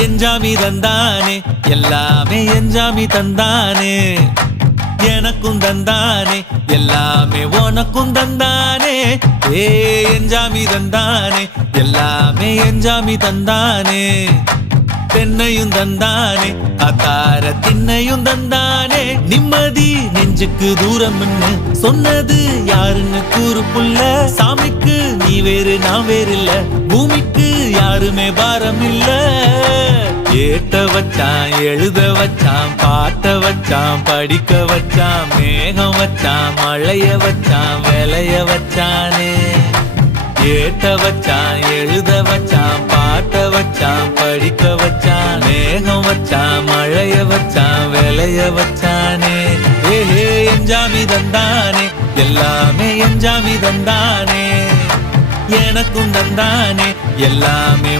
எஞ்சாமி தந்தானே எல்லாமே எஞ்சாமி தந்தானே எனக்கும் தந்தானே எல்லாமே உனக்கும் தந்தானே ஏ எஞ்சாமி தந்தானே எல்லாமே எஞ்சாமி தந்தானே தென்னையும் தந்தானே அத்தார திண்ணையும் தந்தானே நிம்மதி நெஞ்சுக்கு தூரம்னு சொன்னது யாருன்னு கூறு புள்ள சாமிக்கு நீ வேறு நான் வேறு இல்ல பூமிக்கு யாருமே பாரம் இல்ல ஏட்ட வச்சான் எழுத வச்சான் பாட்ட வச்சான் படிக்க வச்சான் மேகம் வச்சான் மழைய வச்சான் விளைய வச்சானே ஏட்ட வச்சான் எழுத வச்சான் பாட்ட வச்சான் படிக்க வச்சான் மேகம் வச்சான் மழைய வச்சான் விளைய வச்சானே ஏஹே எஞ்சாமி தந்தானே எல்லாமே எஞ்சாமி தந்தானே எனக்கும் தந்தானே எல்லாமே